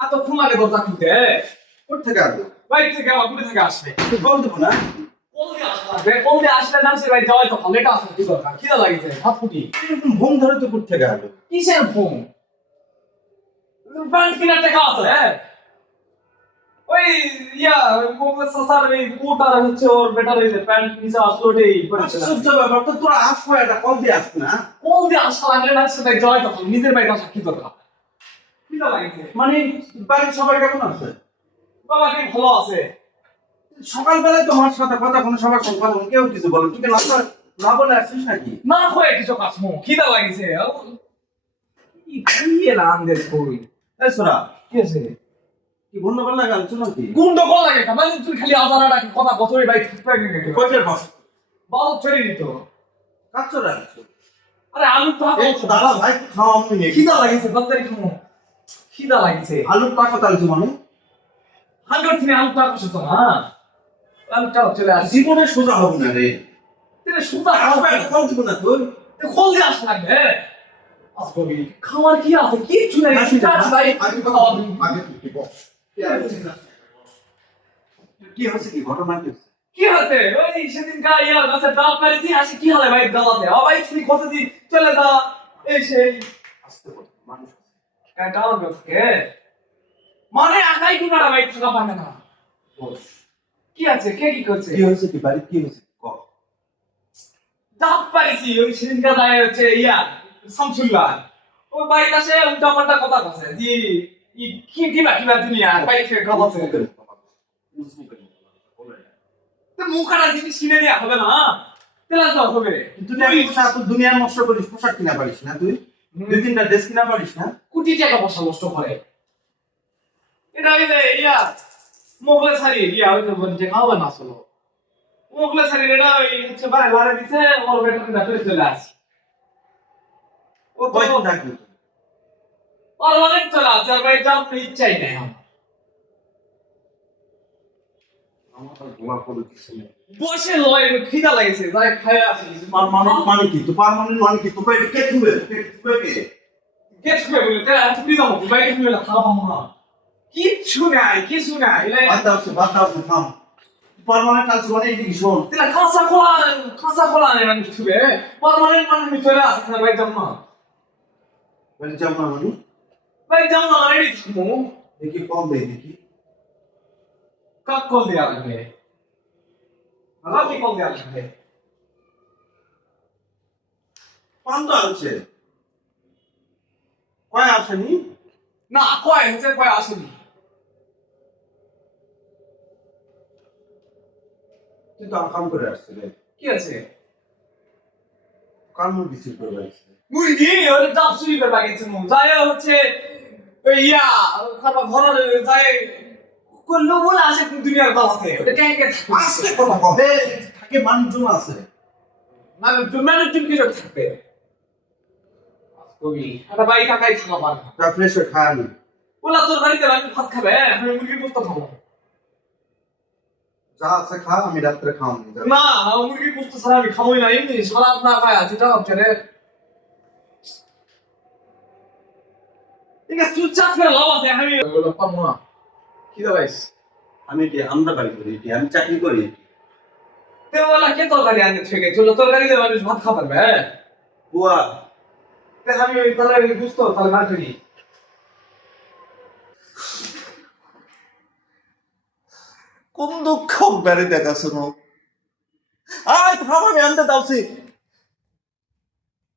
এত ঘুমালে দরজা খুলতে কোথা থেকে আসবে? বাইরে থেকে আমার ঘুরে থেকে আসবে কল দেবো না? বলতে আসলে না সে ভাই যাওয়াই তো লেটা আসলে কি দরকার খিদা লাগিছে হাত ফুটি এরকম ঘুম ধরে তো কোথা থেকে আসবে? কিসের ফোন ব্যাংক কিনার টাকা আছে ওই ইয়া সাসার ওই কোটার হচ্ছে ওর বেটার ওই যে প্যান্ট নিচে আসলো ওটাই আশ্চর্য ব্যাপার তো, তোরা আসবো এটা কল দিয়ে আসবে না? কল দিয়ে আসা লাগলে না সে ভাই যাওয়াই তো নিজের বাড়িতে আসা কি দরকার খিদা লাগিছে মানে বাড়ির সবাই কেমন আছে? বাবা কি ভালো আছে সকালবেলায় তোমার সাথে কথা কোনো সবার সঙ্গে কথা কেউ কিছু বলো, তুই না না বলে আসছিস নাকি? না হয় কিছু কাজ মো খিদা লাগিছে কি খাইয়ে না আন্দের কই এই সোরা, কি আছে কি বন্য বল লাগা চলো কি? গুন্ড কল লাগে মানে তুই খালি আজারাটা কথা বছরই ভাই থাকবে কইতে বস। বল ছেড়ে দিত কাচ্চরা আছো। আরে আলু তো এই দাদা ভাই খাওয়া আমি নেই। খিদা লাগিছে তাড়াতাড়ি খামো খিদা লাগিছে আলু টাকা তালছো মানে? হাঙ্গার থেকে আলুটা কষে তো না আলুটা চলে আসি জীবনে সোজা হবে না রে। তুই সুদা আসবে একটা কল দিব না তুই? কল দিয়ে আস লাগবে আসবি খাওয়ার কি আছে কিচ্ছু নাই ভাই আগে খাওয়া আগে তুই বস। কি হচ্ছে কি ঘটনা কি হচ্ছে? কি হচ্ছে ওই সেদিন কা ইয়ার কাছে ডাব মারিছি আসি কি হলে ভাই গালাতে ও ভাই তুমি কত দি চলে যা এই সেই আস্তে বল মানুষ। কাটা হবে কে মানে আকাই কুনারা ভাই থাকা পাবে না বস। কি আছে কে কি করছে কি হচ্ছে কি বাড়ি কি হচ্ছে ক? ডাব পাইছি ওই সেদিন কা যায় হচ্ছে ইয়া শামসুল্লাহ ওই বাড়িতে আসে উল্টা পাল্টা কথা কথা জি কি দিবা কিবা দুনিয়া বাইকে গালাতে তো মুখারা জিনিস কিনে দেয়া হবে না তেলা তো হবে তুই আমি পোশাক তুই দুনিয়া নষ্ট করিস, পোশাক কিনা পারিস না তুই? দুই তিনটা ড্রেস কিনা পারিস না? কোটি টাকা পয়সা নষ্ট করে এটা ওই যে ইয়া মোগলে ছাড়ি ইয়া ওই তো বলছে খাওয়া না আসলো মোগলে ছাড়ি এটা ওই হচ্ছে বাইরে লারে দিছে ওর বেটা ফিরে চলে আসে ও তো কয়দিন থাকবি তুই? আর অনেক চলে আসে আর ভাই যার তো ইচ্ছাই নেই আমার তো দোয়া করে কিছু নেই। বসে লয় খিদা লাগছে যাই খায় আসি পার্মানেন্ট মানে কি? তো পার্মানেন্ট মানে কি? তোকে কে দিবে? তোকে কে? গেট খুলে বলে তাই আজ প্লিজ আমাকে বাইরে খুলে খাওয়া পাবো না কিচ্ছু নাই কিছু নাই বাদ দাও থাম। পার্মানেন্ট আছে মানে এদিকে শোন। তেলা খাসা খোলা নেই মানুষ ছুবে পার্মানেন্ট মানে আমি চলে আসি না ভাই যাম না বলে যাও না মানে? ভাই যাম না মানে রেডি থাকবো দেখি কম দেই দেখি। কাক কল দেয়া লাগবে আলাদা কল দেয়া লাগবে পান্তা আছে। কয় আসেনি? না কয় হচ্ছে কয় আসেনি তুই তো কাম করে আসছে রে। কি আছে কার মুখ রিসিভ করে আসছে? মুরগি ওরে দাম চুরি করে লাগিয়েছে মু যায় হচ্ছে ওই ইয়া খাবার ঘরের যায় করলো বলে আসে দুনিয়ার গালাতে ওটা কে কে আসছে কথা কবে থাকে মানুষজন আছে। মানুষজন কি সব থাকবে কবি একটা বাড়ি কাকাই থাকা পারে না তা ফ্রেশ হয়ে খায় না। ওলা তোর বাড়িতে বাড়ি ভাত খাবে আমি মুরগির গোস্ত খাবো যা আছে খা, আমি রাত্রে খাওয়ানি। না মুরগির গোস্ত ছাড়া আমি খাবোই না এমনি সারা না খায় আছে এটা হচ্ছে রে ঠিক আছে চুপচাপ করে লাভ আছে আমি পারবো না কি দেবাইস আমি এটি আমরা বাড়ি করি, এটি আমি চাকরি করি। তে ওলা কে তরকারি আনতে থেকে চলো তরকারি দিয়ে মানুষ ভাত খাবার হ্যাঁ বুয়া তে আমি ওই তাহলে গোস্ত তাহলে না করি কোন দুঃখ বেড়ে দেখাছো না? আয় থাম, আমি আনতে দাওছি।